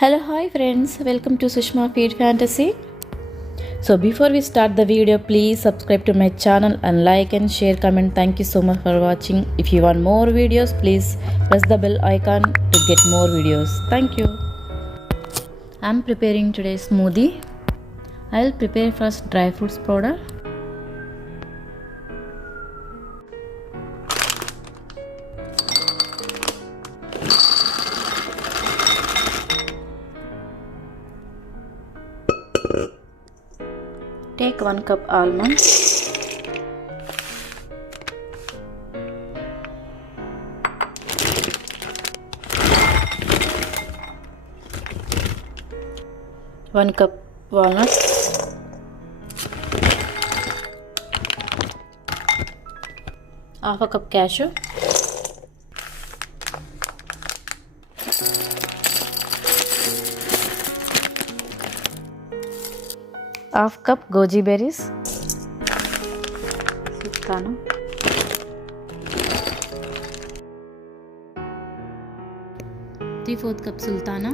Hello, hi friends, welcome to Sushma Feed Fantasy. So before we start the video, please subscribe to my channel and like and share, comment. Thank you so much for watching. If you want more videos, please press the bell icon to get more videos. Thank you. I'm preparing today's smoothie. I'll prepare first dry fruits powder. Take 1 cup almonds, one cup walnuts, half a cup cashew, half cup goji berries, sultana, three-fourth cup sultana,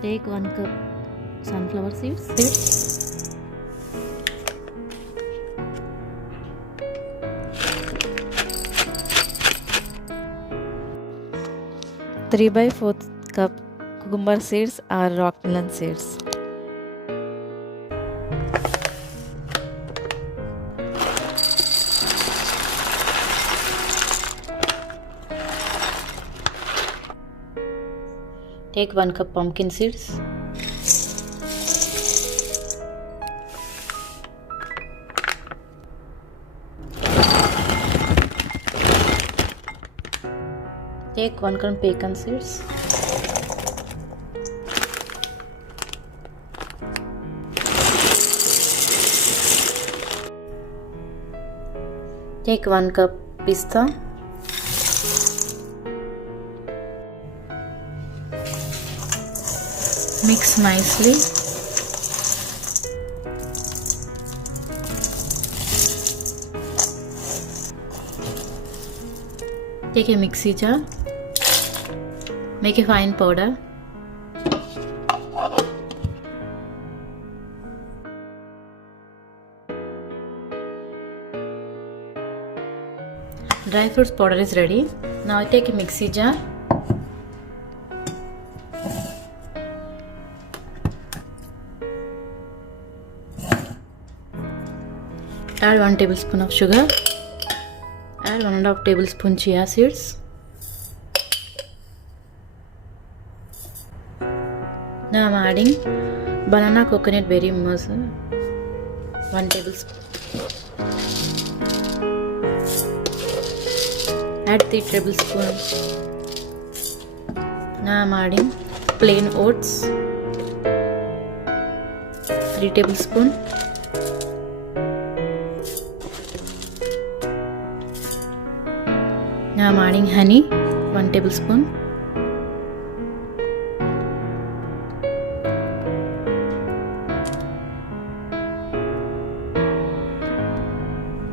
take 1 cup sunflower seeds, 3/4 cup cucumber seeds or rock melon seeds. Take 1 cup pumpkin seeds. Take 1 cup pecan seeds. Take 1 cup pista. Mix nicely. Take a mixie jar. Make a fine powder. Dry fruits powder is ready. Now take a mixie jar. Add 1 tablespoon of sugar. Add 1.5 tablespoon chia seeds. Now I'm adding banana coconut berry mousse, 1 tablespoon. Add 3 tablespoons. Now I'm adding plain oats, 3 tablespoons. Now I'm adding honey, 1 tablespoon.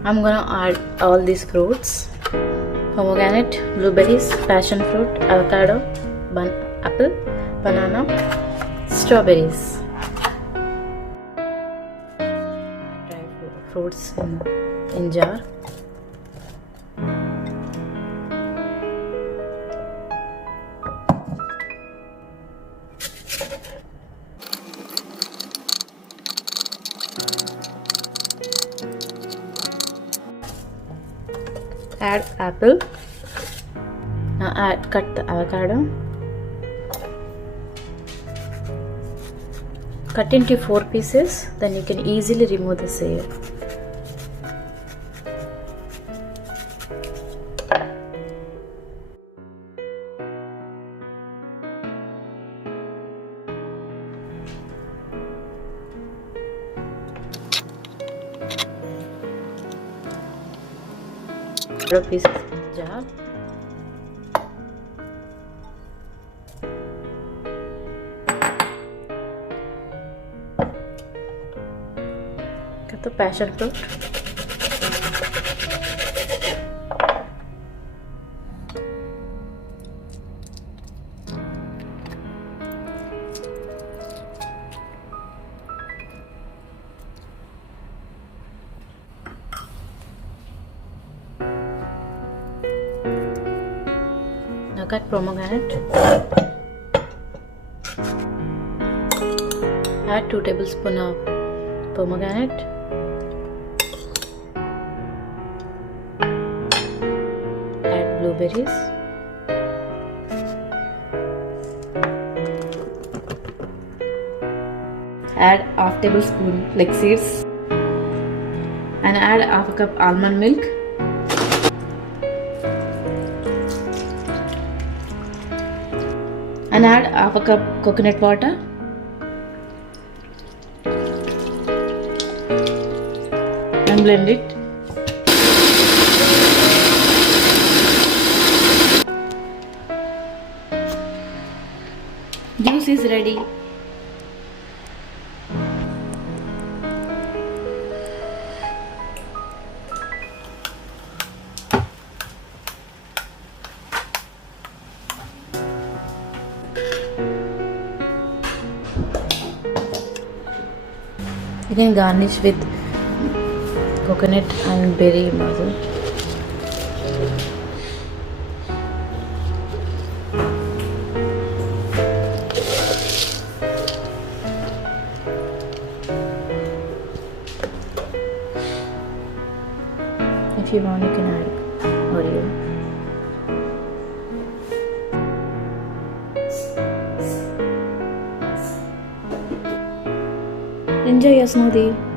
I'm gonna add all these fruits: pomegranate, blueberries, passion fruit, avocado, apple, banana, strawberries. Dry fruits in jar. Add apple. Now cut the avocado. Cut into 4 pieces, then you can easily remove the seed. Pieces in the jar. Cut the passion fruit. cut pomegranate. Add 2 tablespoons of pomegranate. Add blueberries. Add half tablespoon flax seeds and add half a cup almond milk. And add half a cup coconut water. And blend it. Juice is ready. You can garnish with coconut and berry mussel. If you want, you can add Oreo. Enjoy your smoothie.